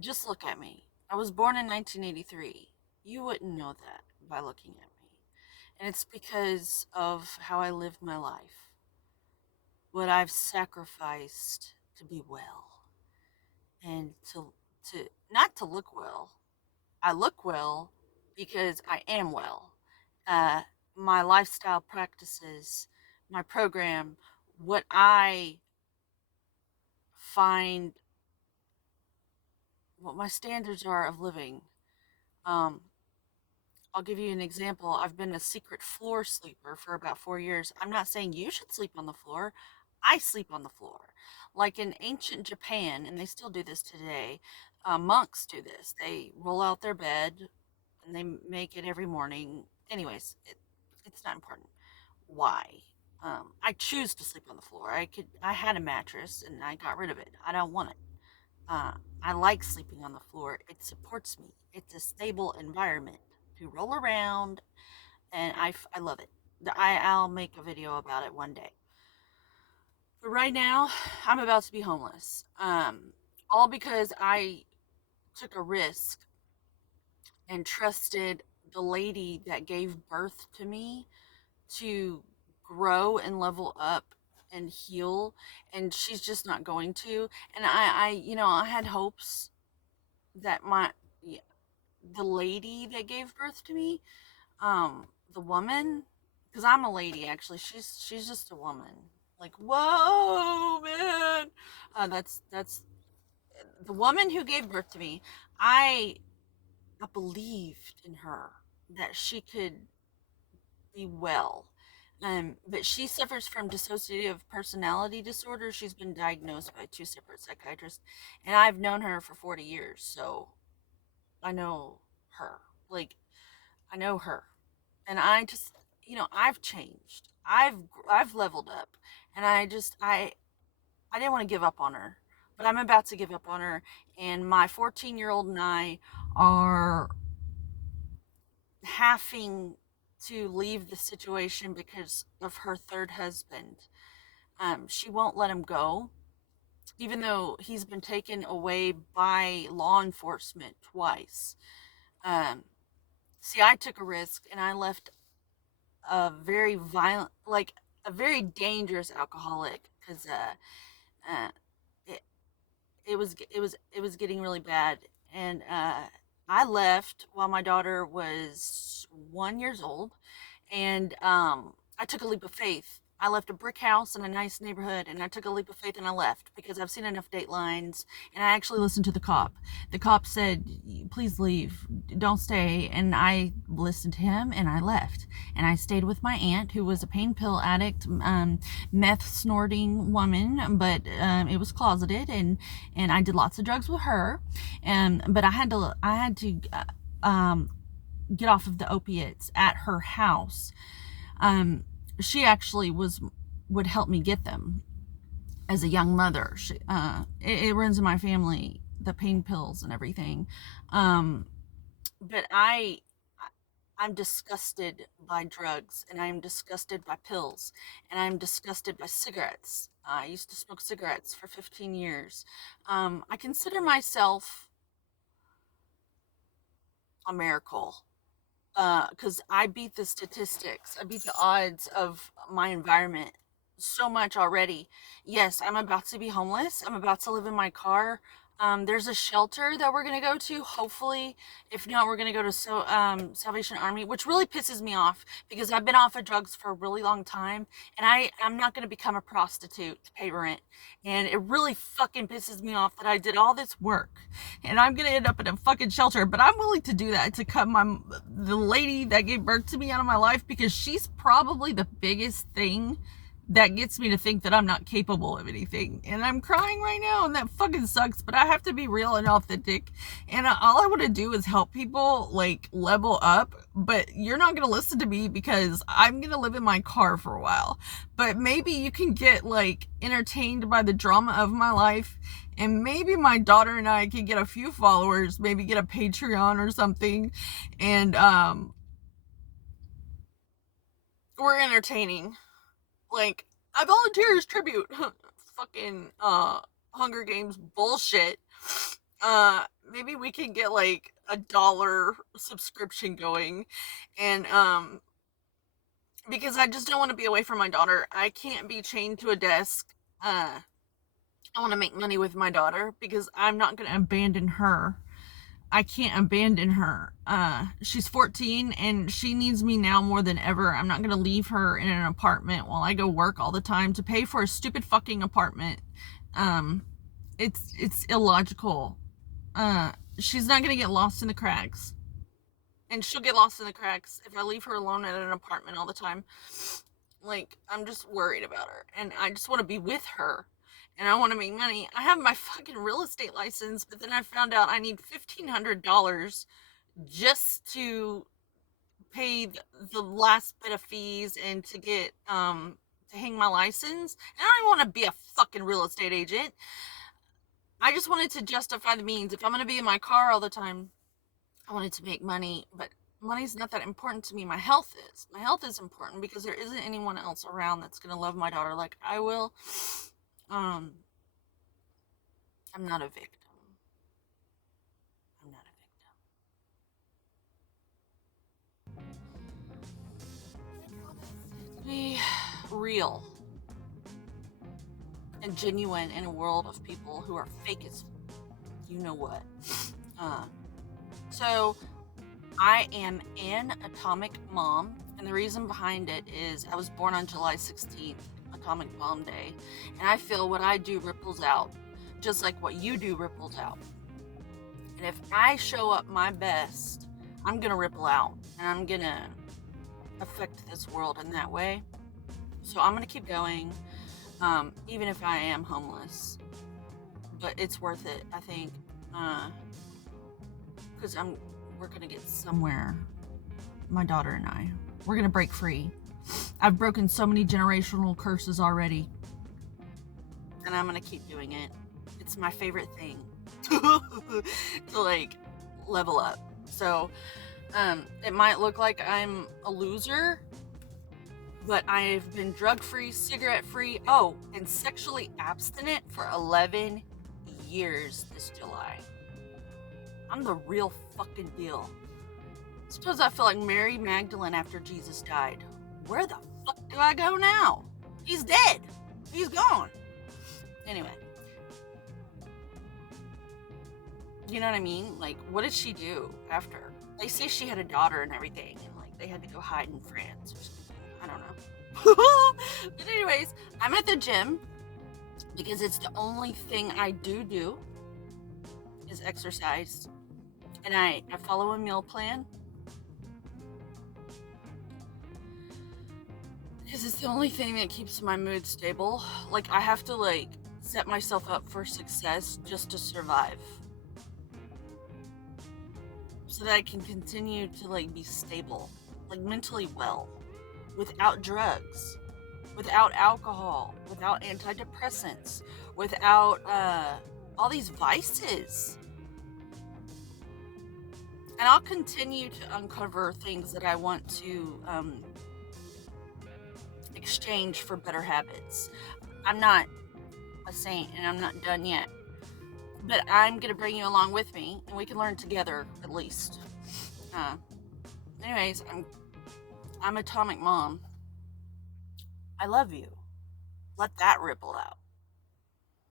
Just look at me. I was born in 1983. You wouldn't know that by looking at me. And it's because of how I live my life, what I've sacrificed to be well, and to not to look well. I look well because I am well. Uh, my lifestyle practices, my program, what I find, what my standards are of living. Um, I'll give you an example. I've been a secret floor sleeper for about 4 years. I'm not saying you should sleep on the floor. I sleep on the floor. Like in ancient Japan, and they still do this today, monks do this. They roll out their bed and they make it every morning. Anyways, it's not important. Why? I choose to sleep on the floor. I had a mattress and I got rid of it. I don't want it. Uh, I like sleeping on the floor. It supports me. It's a stable environment to roll around, and I love it. I'll make a video about it one day. But right now, I'm about to be homeless. All because I took a risk and trusted the lady that gave birth to me to grow and level up and heal, and she's just not going to. And I had hopes that the lady that gave birth to me, the woman, because I'm a lady actually. She's just a woman. Like, whoa, man. That's the woman who gave birth to me. I I believed in her that she could be well. But she suffers from dissociative personality disorder. She's been diagnosed by two separate psychiatrists, and I've known her for 40 years, so I know her. Like, I know her, and I just, I've changed. I've leveled up, and I didn't want to give up on her, but I'm about to give up on her. And my 14-year-old and I are having to leave the situation because of her third husband. She won't let him go, even though he's been taken away by law enforcement twice. Um, See, I took a risk and I left a very violent, like a very dangerous alcoholic, because uh, it it was getting really bad, and I left while my daughter was 1 years old, and I took a leap of faith. I left a brick house in a nice neighborhood, and I took a leap of faith and I left because I've seen enough Datelines, and I actually listened to the cop. The cop said, "Please leave, don't stay," and I listened to him and I left, and I stayed with my aunt who was a pain pill addict, meth snorting woman, but it was closeted, and I did lots of drugs with her, but I had to get off of the opiates at her house. She actually would help me get them as a young mother. It runs in my family, the pain pills and everything. But I'm disgusted by drugs, and I'm disgusted by pills, and I'm disgusted by cigarettes. I used to smoke cigarettes for 15 years. I consider myself a miracle, because I beat the statistics. I beat the odds of my environment so much already. Yes, I'm about to be homeless. I'm about to live in my car. There's a shelter that we're gonna go to. Hopefully, if not, we're gonna go to Salvation Army, which really pisses me off because I've been off of drugs for a really long time, and I'm not gonna become a prostitute to pay rent. And it really fucking pisses me off that I did all this work and I'm gonna end up in a fucking shelter. But I'm willing to do that to cut the lady that gave birth to me out of my life, because she's probably the biggest thing that gets me to think that I'm not capable of anything. And I'm crying right now, and that fucking sucks. But I have to be real and authentic, and all I want to do is help people like level up. But you're not gonna listen to me because I'm gonna live in my car for a while. But maybe you can get like entertained by the drama of my life, and maybe my daughter and I can get a few followers, maybe get a Patreon or something, and we're entertaining. Like, I volunteer as tribute. Fucking Hunger Games bullshit. Maybe we can get like a dollar subscription going, and because I just don't want to be away from my daughter. I can't be chained to a desk. I want to make money with my daughter because I'm not going to abandon her. I can't abandon her. She's 14 and she needs me now more than ever. I'm not going to leave her in an apartment while I go work all the time to pay for a stupid fucking apartment. Um, it's illogical. She's not going to get lost in the cracks. And she'll get lost in the cracks if I leave her alone at an apartment all the time. Like, I'm just worried about her. And I just want to be with her. And I want to make money. I have my fucking real estate license, but then I found out I need $1,500 just to pay the last bit of fees and to get, to hang my license. And I don't want to be a fucking real estate agent. I just wanted to justify the means. If I'm going to be in my car all the time, I wanted to make money, but money's not that important to me. My health is. My health is important because there isn't anyone else around that's gonna love my daughter like I will. Um, I'm not a victim. I'm not a victim. Be real and genuine in a world of people who are fake as you know what. Uh, so I am an atomic mom, and the reason behind it is I was born on July 16th, Atomic Bomb Day, and I feel what I do ripples out, just like what you do ripples out. And if I show up my best, I'm gonna ripple out, and I'm gonna affect this world in that way. So I'm gonna keep going, even if I am homeless. But it's worth it, I think, because we're gonna get somewhere. My daughter and I. We're gonna break free. I've broken so many generational curses already. And I'm gonna keep doing it. It's my favorite thing. To like level up. So, it might look like I'm a loser, but I've been drug free, cigarette free, and sexually abstinent for 11 years this July. I'm the real fucking deal. Suppose I feel like Mary Magdalene after Jesus died. Where the fuck do I go now? He's dead. He's gone. Anyway. You know what I mean? Like, what did she do after? They say she had a daughter and everything, and like they had to go hide in France or something. I don't know. But anyways, I'm at the gym because it's the only thing I do is exercise. And I follow a meal plan. Because it's the only thing that keeps my mood stable. Like, I have to, like, set myself up for success just to survive. So that I can continue to, like, be stable. Like, mentally well. Without drugs. Without alcohol. Without antidepressants. Without, all these vices. And I'll continue to uncover things that I want to, exchange for better habits. I'm not a saint and I'm not done yet. But I'm gonna bring you along with me and we can learn together at least. Anyways, I'm Atomic Mom. I love you. Let that ripple out.